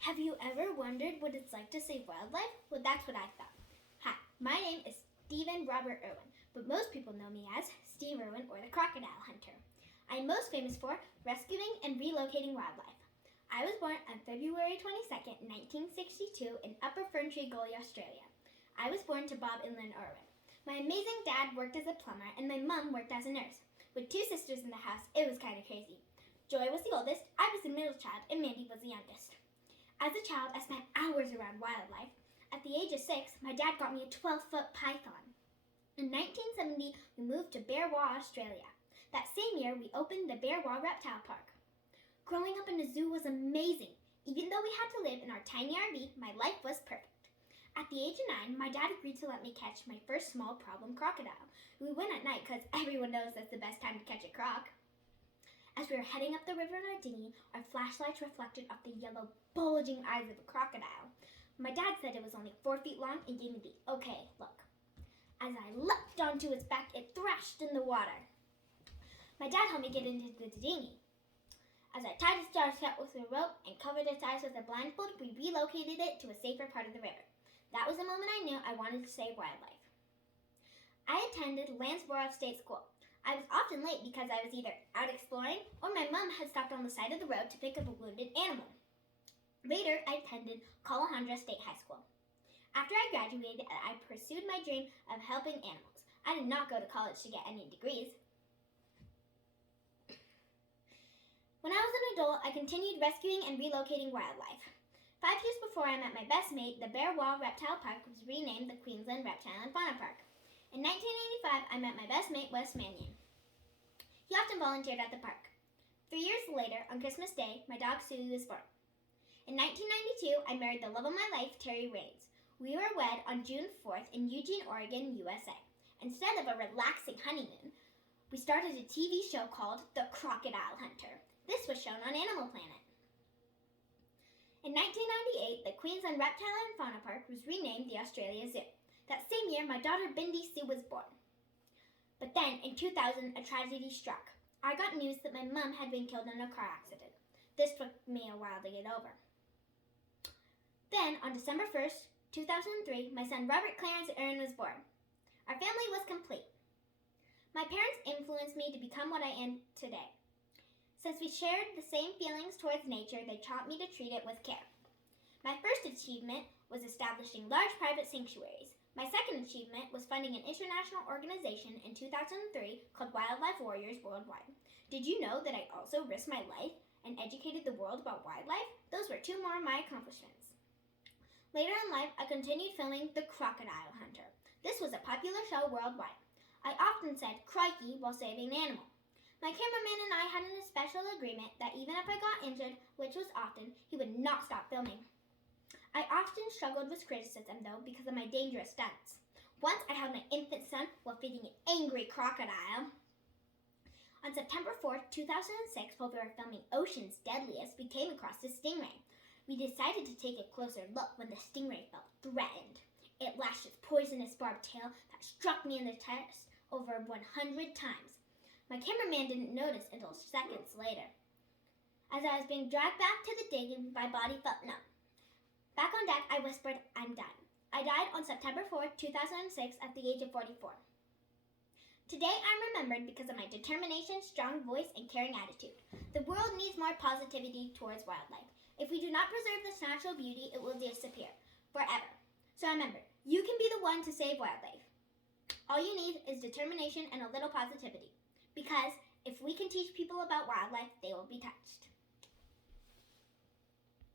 Have you ever wondered what it's like to save wildlife? Well, that's what I thought. Hi, my name is Stephen Robert Irwin, but most people know me as Steve Irwin or the Crocodile Hunter. I am most famous for rescuing and relocating wildlife. I was born on February 22nd, 1962 in Upper Ferntree Gully, Australia. I was born to Bob and Lynn Irwin. My amazing dad worked as a plumber and my mom worked as a nurse. With two sisters in the house, it was kind of crazy. Joy was the oldest, I was the middle child, and Mandy was the youngest. As a child, I spent hours around wildlife. At the age of 6, my dad got me a 12-foot python. In 1970, we moved to Bearwa, Australia. That same year, we opened the Bearwa Reptile Park. Growing up in a zoo was amazing. Even though we had to live in our tiny RV, my life was perfect. At the age of 9, my dad agreed to let me catch my first small problem crocodile. We went at night because everyone knows that's the best time to catch a croc. As we were heading up the river in our dinghy, our flashlights reflected off the yellow, bulging eyes of a crocodile. My dad said it was only 4 feet long and gave me the okay look. As I leapt onto its back, it thrashed in the water. My dad helped me get into the dinghy. As I tied its jaws shut with a rope and covered its eyes with a blindfold, we relocated it to a safer part of the river. That was the moment I knew I wanted to save wildlife. I attended Landsborough State School. I was often late because I was either out exploring or my mom had stopped on the side of the road to pick up a wounded animal. Later, I attended Colahandra State High School. After I graduated, I pursued my dream of helping animals. I did not go to college to get any degrees. When I was an adult, I continued rescuing and relocating wildlife. 5 years before I met my best mate, the Bearwa Reptile Park was renamed the Queensland Reptile and Fauna Park. In 1985, I met my best mate, Wes Mannion. He often volunteered at the park. 3 years later, on Christmas Day, my dog Susie was born. In 1992, I married the love of my life, Terry Raines. We were wed on June 4th in Eugene, Oregon, USA. Instead of a relaxing honeymoon, we started a TV show called The Crocodile Hunter. This was shown on Animal Planet. In 1998, the Queensland Reptile and Fauna Park was renamed the Australia Zoo. That same year, my daughter Bindi Sue was born. But then, in 2000, a tragedy struck. I got news that my mom had been killed in a car accident. This took me a while to get over. Then, on December 1st, 2003, my son Robert Clarence Irwin was born. Our family was complete. My parents influenced me to become what I am today. Since we shared the same feelings towards nature, they taught me to treat it with care. My first achievement was establishing large private sanctuaries. My second achievement was funding an international organization in 2003 called Wildlife Warriors Worldwide. Did you know that I also risked my life and educated the world about wildlife? Those were 2 more of my accomplishments. Later in life, I continued filming The Crocodile Hunter. This was a popular show worldwide. I often said crikey while saving an animal. My cameraman and I had a special agreement that even if I got injured, which was often, he would not stop filming. I often struggled with criticism, though, because of my dangerous stunts. Once I held my infant son while feeding an angry crocodile. On September 4th, 2006, while we were filming Ocean's Deadliest, we came across a stingray. We decided to take a closer look when the stingray felt threatened. It lashed its poisonous barbed tail that struck me in the chest over 100 times. My cameraman didn't notice until seconds later. As I was being dragged back to the digging, my body felt numb. Back on deck, I whispered, "I'm done." I died on September 4th, 2006 at the age of 44. Today, I'm remembered because of my determination, strong voice, and caring attitude. The world needs more positivity towards wildlife. If we do not preserve this natural beauty, it will disappear forever. So remember, you can be the one to save wildlife. All you need is determination and a little positivity. Because if we can teach people about wildlife, they will be touched.